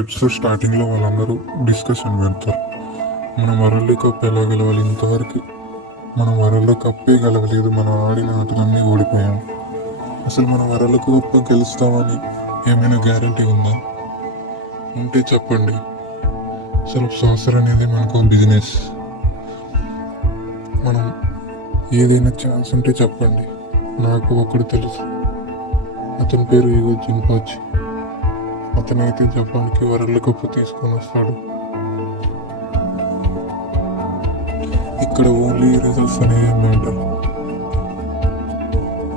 Episode స్టార్టింగ్లో వాళ్ళందరూ discussion పెడతారు. మనం వరల్డ్ కప్ ఎలా గెలవాలి, ఇంతవరకు మనం వరల్డ్ కప్పే గెలవలేదు, మనం ఆడిన ఆటలన్నీ ఓడిపోయాం. అసలు మనం వరల్డ్ కప్ గెలుస్తామని ఏమైనా గ్యారంటీ ఉందా? ఉంటే చెప్పండి. అసలు సాసర్ అనేది మనకు బిజినెస్. మనం ఏదైనా ఛాన్స్ ఉంటే చెప్పండి. నాకు ఒకడు తెలుసు, అతని పేరు ఈగో జిన్పాచి. అతనైతే జపాన్కి వరల్డ్ కప్ తీసుకొని వస్తాడు. ఇక్కడ ఓన్లీ రిజల్ట్స్ అనేవి మ్యాటర్.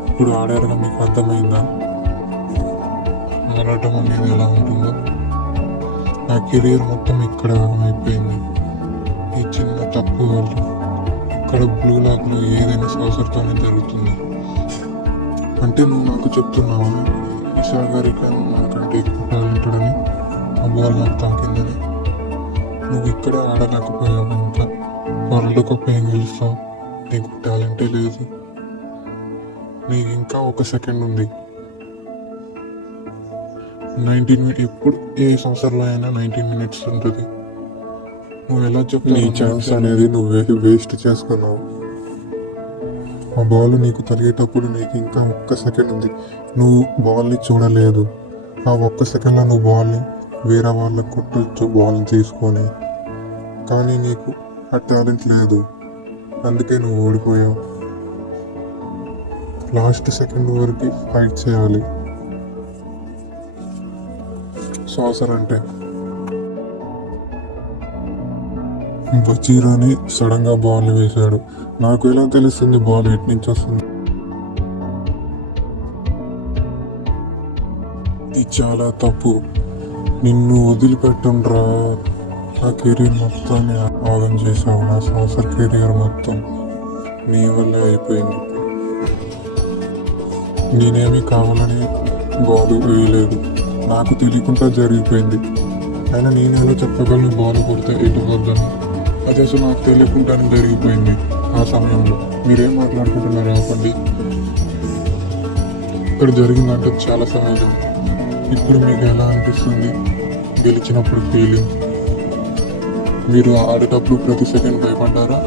ఇప్పుడు ఆడారుగా మీకు అర్థమైందా ఆడటం అనేది ఎలా ఉంటుందో? నా కెరీర్ మొత్తం ఇక్కడ అయిపోయింది ఈ చిన్న తప్పు వల్ల. ఇక్కడ బ్లూ లాక్లో ఏదైనా సాసర్తోనే జరుగుతుంది. అంటే నువ్వు నాకు చెప్తున్నావు ఈషా గారికి నాకంటే ఎక్కువ టాలెంటెడ్ అని, ఆ బాల్ నాకు తాకిందని. నువ్వు ఇక్కడే ఆడలేకపోయావు, ఇంకా వరల్డ్ కప్ ఏం గెలుస్తావు? నీకు టాలెంటే లేదు. నీకు ఇంకా ఒక సెకండ్ ఉంది. 19 ఎప్పుడు ఏ సంవత్సరంలో అయినా 19 మినిట్స్ ఉంటుంది. నువ్వు ఎలా చెప్తావు? నీ ఛాన్స్ అనేది నువ్వే వేస్ట్ చేసుకున్నావు. ఆ బాల్ నీకు తగిలేటప్పుడు నీకు ఇంకా ఒక్క సెకండ్ ఉంది. నువ్వు బాల్ని చూడలేదు. ఆ ఒక్క సెకండ్లో నువ్వు బాల్ని వేరే వాళ్ళకి కొట్టచ్చు, బాల్ని తీసుకొని. కానీ నీకు ఆ టాలెంట్ లేదు, అందుకే నువ్వు ఓడిపోయావు. లాస్ట్ సెకండ్ వరకు ఫైట్ చేయాలి. సాసర్ అంటే బచీరాని సడన్గా బాల్ని వేశాడు. నాకు ఎలా తెలుస్తుంది బాల్ ఎటు నుంచి వస్తుంది? ఇది చాలా తప్పు. నిన్ను వదిలిపెట్టండ్రా. నా కెరీర్ మొత్తాన్ని ఆగం చేశావు. నా సాసర్ కెరీర్ మొత్తం నీ వల్లే అయిపోయింది. నేనేమి కావాలని బాల్ వేయలేదు, నాకు తెలియకుండా జరిగిపోయింది. అయినా నేనేదో చెప్పగలను బాల్ కొడితే ఎటు వద్దని. అది అసలు నాకు తెలియకుండానే జరిగిపోయింది. ఆ సమయంలో మీరేం మాట్లాడుకుంటున్నారు? ఆపండి. ఇక్కడ జరిగిందంటే చాలా సహజం. ఇప్పుడు మీకు ఎలా అనిపిస్తుంది గెలిచినప్పుడు ఫీలింగ్? మీరు ఆడేటప్పుడు ప్రతి సెకండ్ భయపడ్డారా,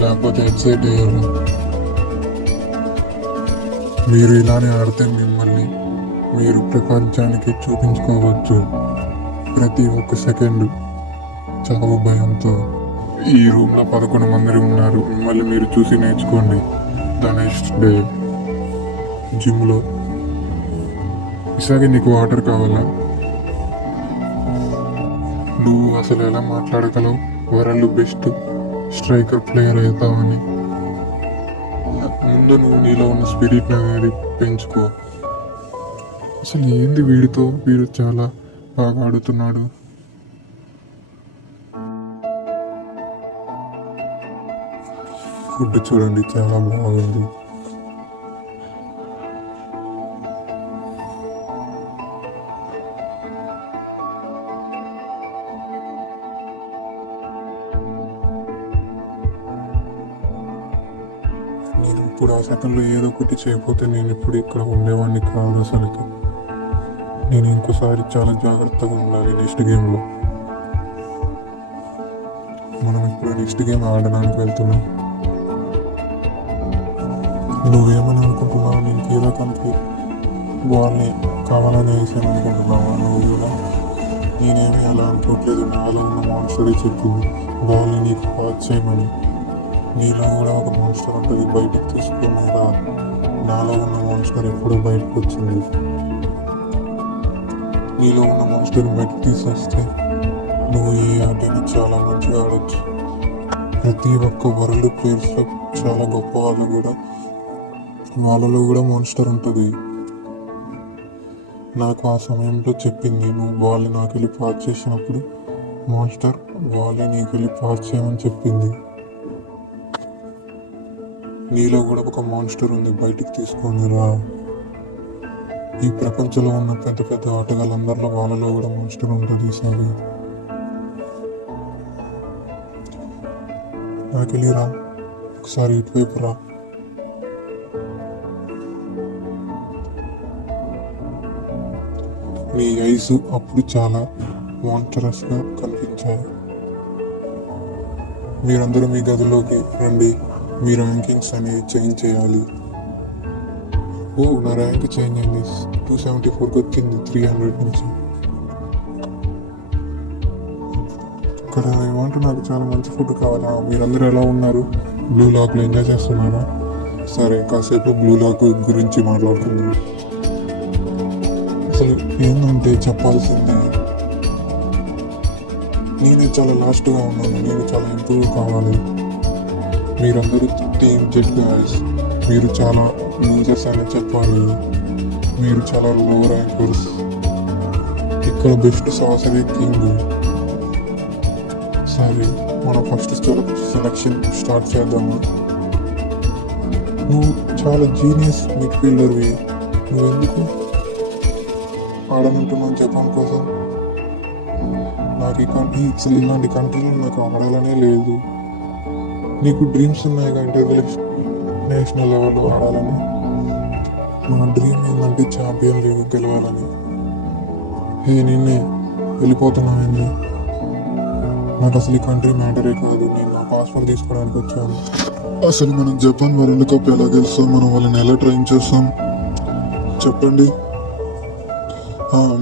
లేకపోతే ఎక్సైట్ అయ్యారా? మీరు ఇలానే ఆడితే మిమ్మల్ని మీరు ప్రపంచానికి చూపించుకోవచ్చు. ప్రతి ఒక్క సెకండ్ చావు భయంతో. ఈ రూమ్లో 11 మంది ఉన్నారు. మిమ్మల్ని మీరు చూసి నేర్చుకోండి. ద నెక్స్ట్ డే జిమ్లో, ఇసాగే నీకు వాటర్ కావాలా? నువ్వు అసలు ఎలా మాట్లాడగలవు వరల్డ్ బెస్ట్ స్ట్రైకర్ ప్లేయర్ అవుతావని? ముందు నువ్వు నీలో ఉన్న స్పిరిట్ అనేది పెంచుకో. అసలు ఏంది వీడితో? వీడు చాలా బాగా ఆడుతున్నాడు. ఫుడ్ చూడండి, చాలా బాగుంది. నేను ఇప్పుడు ఆ సెకండ్లో ఏదో ఒకటి చేయకపోతే నేను ఇప్పుడు ఇక్కడ ఉండేవాడిని కాదు. అసలుకి నేను ఇంకోసారి చాలా జాగ్రత్తగా ఉండాలి నెక్స్ట్ గేమ్లో. మనం ఇప్పుడు నెక్స్ట్ గేమ్ ఆడడానికి వెళ్తున్నాం. నువ్వేమని అనుకుంటున్నావు? నేను ఏదో కనుక బాల్ని కావాలని వేసాను అనుకుంటున్నావా? నువ్వు కూడా నేనేమీ అలా అనుకోవట్లేదు. నాలో ఉన్న మాన్స్టరే చెప్పింది బాల్ని నీకు పాస్ చేయమని. నీలో కూడా ఒక మాన్స్టర్ ఉంటుంది, బయటకు తీసుకొని రా. నాలో ఉన్న మాన్స్టర్ ఎప్పుడూ బయటకు వచ్చింది. నీలో ఉన్న మాన్స్టర్ బయటకు తీసుకొస్తే నువ్వు ఈ ఆటని చాలా మంచిగా ఆడొచ్చు. ప్రతి ఒక్క వరల్డ్ ప్లేయర్స్లో చాలా గొప్ప వాళ్ళు కూడా, వాళ్ళలో కూడా మాన్స్టర్ ఉంటుంది. నాకు ఆ సమయంలో చెప్పింది, నువ్వు బాల్ని నాకు వెళ్ళి పాస్ చేసినప్పుడు మాన్స్టర్ బాల్ని నీకు వెళ్ళి పాస్ చేయమని చెప్పింది. నీలో కూడా ఒక మాన్స్టర్ ఉంది, బయటికి తీసుకొని రా. ఈ ప్రపంచంలో ఉన్న పెద్ద పెద్ద ఆటగాళ్ళందరిలో వాళ్ళలో కూడా మాన్స్టర్ ఉంటుంది. ఈసారి నాకు వెళ్ళి రా, ఒకసారి ఇటువైపు రా. నీ ఐస్ అప్పుడు చాలా మాన్స్టరస్గా కనిపించాయి. మీరందరూ మీ గదిలోకి రండి. మీ ర్యాంకింగ్స్ అనేవి చేంజ్ చేయాలి. ఓ, నా ర్యాంక్ చేంజ్ అయింది. 274కి వచ్చింది 300 నుంచి. ఇక్కడ ఏమంటూ నాకు చాలా మంచి ఫుడ్ కావాలా. మీరందరూ ఎలా ఉన్నారు? బ్లూ లాక్లో ఎంజాయ్ చేస్తున్నారా? సరే, కాసేపు బ్లూ లాక్ గురించి మాట్లాడుకుందాం. అసలు ఏంటంటే చెప్పాల్సింది, నేనే చాలా లాస్ట్గా ఉన్నాను. నేను చాలా ఇంప్రూవ్ కావాలి. మీరందరూ టీమ్ జెడ్ గాయస్. మీరు చాలా యూజర్స్ అని చెప్పాలి. మీరు చాలా లో ర్యాంకర్స్. ఇక్కడ బెస్ట్ సాసరీ కింగ్. సరే, మనం ఫస్ట్ సెలక్షన్ స్టార్ట్ చేద్దాము. నువ్వు చాలా జీనియస్ మిడ్ఫీల్డర్వి. నువ్వెందుకు ఆడనంటున్నావు జపాన్ కోసం? నాకు అసలు ఇలాంటి కంట్రీలో నాకు ఆడాలనే లేదు. నీకు డ్రీమ్స్ ఉన్నాయి ఇంటర్నేషనల్ లెవెల్లో ఆడాలని. నా డ్రీమ్ ఏంటంటే ఛాంపియన్ లీగ్ గెలవాలని. నిన్నే వెళ్ళిపోతున్నానండి. నాకు అసలు ఈ కంట్రీ మ్యాటరే కాదు. నేను నా పాస్పోర్ట్ తీసుకోవడానికి వచ్చాను. అసలు మనం జపాన్ వరల్డ్ కప్ ఎలా గెలుస్తాం? మనం వాళ్ళని ఎలా ట్రైన్ చేస్తాం చెప్పండి.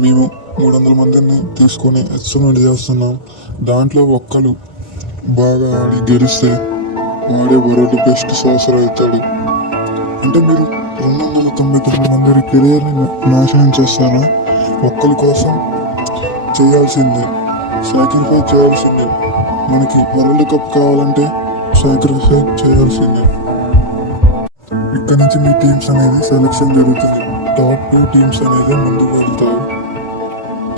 మేము 300 మందిని తీసుకొని ఎక్స్పెరిమెంట్ చేస్తున్నాం. దాంట్లో ఒక్కరు బాగా ఆడి గెలిస్తే వాడే వరల్డ్ బెస్ట్ సాసర్ అవుతాడు. అంటే మీరు 299 మంది కెరియర్ని నాశనం చేస్తారా? ఒక్కరి కోసం చేయాల్సిందే, సాక్రిఫైస్ చేయాల్సిందే. మనకి వరల్డ్ కప్ కావాలంటే సాక్రిఫైస్ చేయాల్సిందే. ఇక్కడ నుంచి మీ టీమ్స్ అనేది సెలెక్షన్ జరుగుతుంది. టాప్ 2 టీమ్స్ అనేది ముందుకు వెళ్తారు.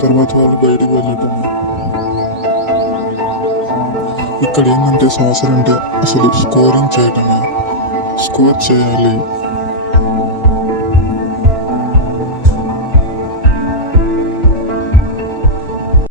తర్వాత వాళ్ళు బయటకు వెళ్ళటం. ఇక్కడ ఏంటంటే సాసర్ అంటే అసలు స్కోరింగ్ చేయటమే. స్కోర్ చేయాలి.